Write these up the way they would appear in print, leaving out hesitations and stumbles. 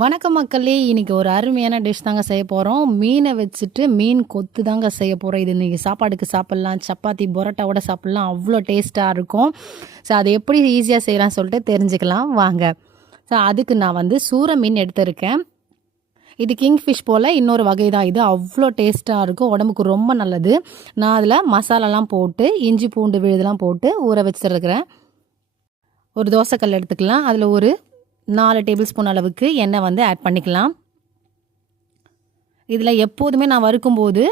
வணக்கம் மக்களே! இன்னைக்கு ஒரு அருமையான டிஷ் தாங்க செய்ய போறோம். மீன வச்சுட்டு மீன் கொத்து தாங்க செய்ய போறோம். இது இன்னைக்கு சாப்பாடுக்கு சாப்பிடலாம், சப்பாத்தி, பரோட்டாவோட சாப்பிடலாம். அவ்வளோ டேஸ்ட்டா இருக்கும். ஸோ அது எப்படி ஈஸியா செய்யலாம்னு சொல்லிட்டு தெரிஞ்சுக்கலாம் வாங்க. ஸோ அதுக்கு நான் வந்து சூர மீன் எடுத்திருக்கேன். இது கிங்ஃபிஷ் போல் இன்னொரு வகை தான் இது. அவ்வளோ டேஸ்ட்டாக இருக்கும். உடம்புக்கு ரொம்ப நல்லது. நான் அதில் மசாலாலாம் போட்டு இஞ்சி பூண்டு விழுதெல்லாம் போட்டு ஊற வச்சுருக்கிறேன். ஒரு தோசைக்கல் எடுத்துக்கலாம். அதில் ஒரு 4 டேபிள் ஸ்பூன் அளவுக்கு எண்ணெய் வந்து ஆட் பண்ணிக்கலாம். இதில் எப்போதுமே நான் வறுக்கும்போது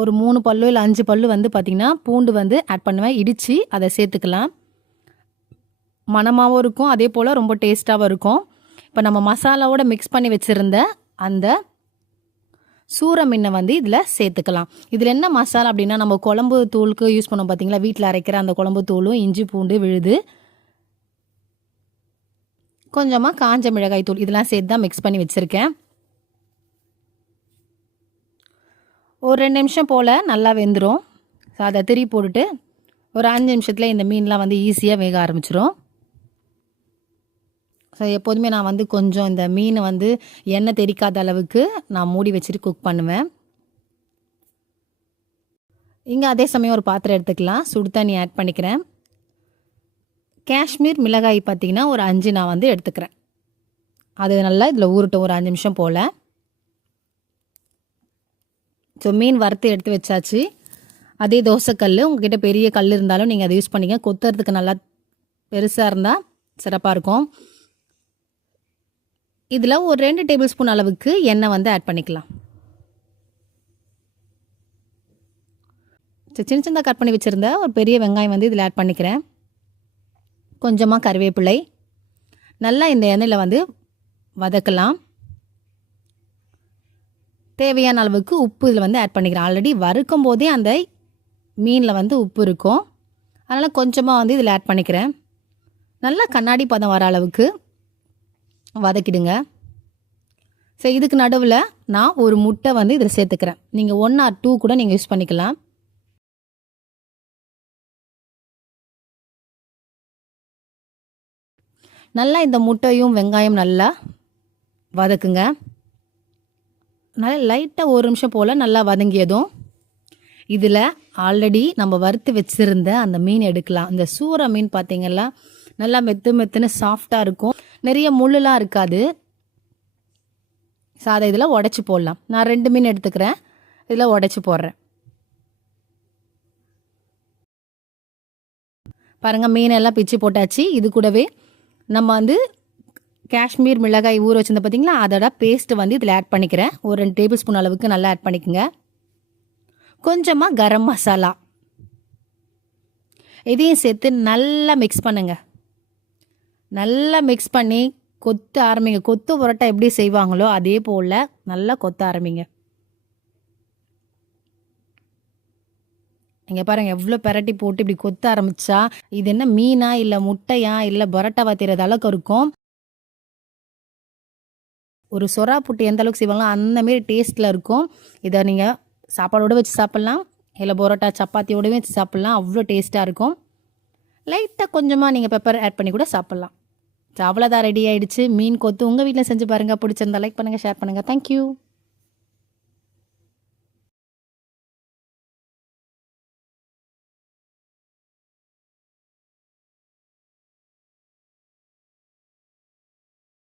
ஒரு 3 பல்லு இல்லை 5 பல்லு வந்து பார்த்திங்கன்னா பூண்டு வந்து ஆட் பண்ணுவேன். இடித்து அதை சேர்த்துக்கலாம். மணமாகவும் இருக்கும், அதே போல் ரொம்ப டேஸ்ட்டாகவும் இருக்கும். இப்போ நம்ம மசாலாவோட மிக்ஸ் பண்ணி வச்சுருந்த அந்த சூர மீனை வந்து இதில் சேர்த்துக்கலாம். இதில் என்ன மசாலா அப்படின்னா, நம்ம குழம்பு தூளுக்கு யூஸ் பண்ணோம் பார்த்திங்களா, வீட்டில் அரைக்கிற அந்த குழம்பு தூளும் இஞ்சி பூண்டு விழுது, கொஞ்சமாக காஞ்ச மிளகாய் தூள், இதெல்லாம் சேர்த்து தான் மிக்ஸ் பண்ணி வச்சுருக்கேன். ஒரு 2 நிமிஷம் போல் நல்லா வெந்துடும். ஸோ அதை திருப்பி போட்டுட்டு ஒரு 5 நிமிஷத்தில் இந்த மீன்லாம் வந்து ஈஸியாக வேக ஆரம்பிச்சிடும். ஸோ எப்போதுமே நான் வந்து கொஞ்சம் இந்த மீன் வந்து எண்ணெய் தெறிக்காத அளவுக்கு நான் மூடி வச்சுட்டு குக் பண்ணுவேன். இங்கே அதே சமயம் ஒரு பாத்திரம் எடுத்துக்கலாம். சுடு தண்ணி ஆட் பண்ணிக்கிறேன். காஷ்மீர் மிளகாய் பார்த்திங்கன்னா ஒரு 5 நான் வந்து எடுத்துக்கிறேன். அது நல்லா இதில் ஊறட்டும் ஒரு 5 நிமிஷம் போல். ஸோ மீன் வறுத்து எடுத்து வச்சாச்சு. அதே தோசைக்கல், உங்கள்கிட்ட பெரிய கல் இருந்தாலும் நீங்கள் அதை யூஸ் பண்ணிக்க. கொத்துறதுக்கு நல்லா பெருசாக இருந்தால் சிறப்பாக இருக்கும். இதில் ஒரு 2 டேபிள் ஸ்பூன் அளவுக்கு எண்ணெய் வந்து ஆட் பண்ணிக்கலாம். சின்ன சின்னதாக கட் பண்ணி வச்சுருந்த ஒரு பெரிய வெங்காயம் வந்து இதில் ஆட் பண்ணிக்கிறேன். கொஞ்சமாக கருவேப்பிலை, நல்லா இந்த எண்ணெயில் வந்து வதக்கலாம். தேவையான அளவுக்கு உப்பு இதில் வந்து ஆட் பண்ணிக்கிறேன். ஆல்ரெடி வறுக்கும் போதே அந்த மீனில் வந்து உப்பு இருக்கும், அதனால் கொஞ்சமாக வந்து இதில் ஆட் பண்ணிக்கிறேன். நல்லா கண்ணாடி பதம் வர அளவுக்கு வதக்கிடுங்க. ஸோ இதுக்கு நடுவில் நான் ஒரு முட்டை வந்து இதில் சேர்த்துக்கிறேன். நீங்கள் 1 or 2 கூட நீங்கள் யூஸ் பண்ணிக்கலாம். நல்லா இந்த முட்டையும் வெங்காயம் நல்லா வதக்குங்க. நல்லா லைட்டாக 1 நிமிஷம் போல் நல்லா வதங்கியதும் இதில் ஆல்ரெடி நம்ம வறுத்து வச்சுருந்த அந்த மீன் எடுக்கலாம். இந்த சூர மீன் பார்த்திங்கன்னா நல்லா மெத்துன்னு சாஃப்டாக இருக்கும், நிறைய முள்ளுலாம் இருக்காது. ஸோ அதை இதில் உடச்சி போடலாம். நான் 2 மீன் எடுத்துக்கிறேன், இதில் உடச்சி போடுறேன். பாருங்கள், மீனெல்லாம் பிச்சு போட்டாச்சு. இது கூடவே நம்ம வந்து காஷ்மீர் மிளகாய் ஊற வச்சுருந்த பார்த்திங்களா, அதோட பேஸ்ட்டு வந்து இதில் ஆட் பண்ணிக்கிறேன். ஒரு 2 டேபிள் ஸ்பூன் அளவுக்கு நல்லா ஆட் பண்ணிக்கோங்க. கொஞ்சமாக கரம் மசாலா இதையும் சேர்த்து நல்லா மிக்ஸ் பண்ணுங்க. நல்லா மிக்ஸ் பண்ணி கொத்த ஆரம்பிங்க. கொத்து புரோட்டா எப்படி செய்வாங்களோ அதே போல் நல்லா கொத்த ஆரம்பிங்க. இங்கே பாருங்கள், எவ்வளோ பெரட்டி போட்டு இப்படி கொத்த ஆரம்பித்தா இது என்ன மீனா இல்லை முட்டையா இல்லை பரோட்டாவா தெரியாத அளவுக்கு இருக்கும். ஒரு சொரா புட்டு எந்த அளவுக்கு செய்வாங்களோ அந்தமாரி டேஸ்ட்டில் இருக்கும். இதை நீங்கள் சாப்பாடோடு வச்சு சாப்பிட்லாம், இல்லை பரோட்டா சப்பாத்தியோடவே வச்சு சாப்பிட்லாம். அவ்வளோ டேஸ்ட்டாக இருக்கும். லைட்டாக கொஞ்சமாக நீங்கள் பெப்பர் ஆட் பண்ணி கூட சாப்பிட்லாம். ஸோ அவ்வளோதான், ரெடி ஆகிடுச்சு மீன் கொத்து. உங்கள் வீட்டில் செஞ்சு பாருங்கள். பிடிச்சிருந்தா லைக் பண்ணுங்கள், ஷேர் பண்ணுங்கள். தேங்க்யூ.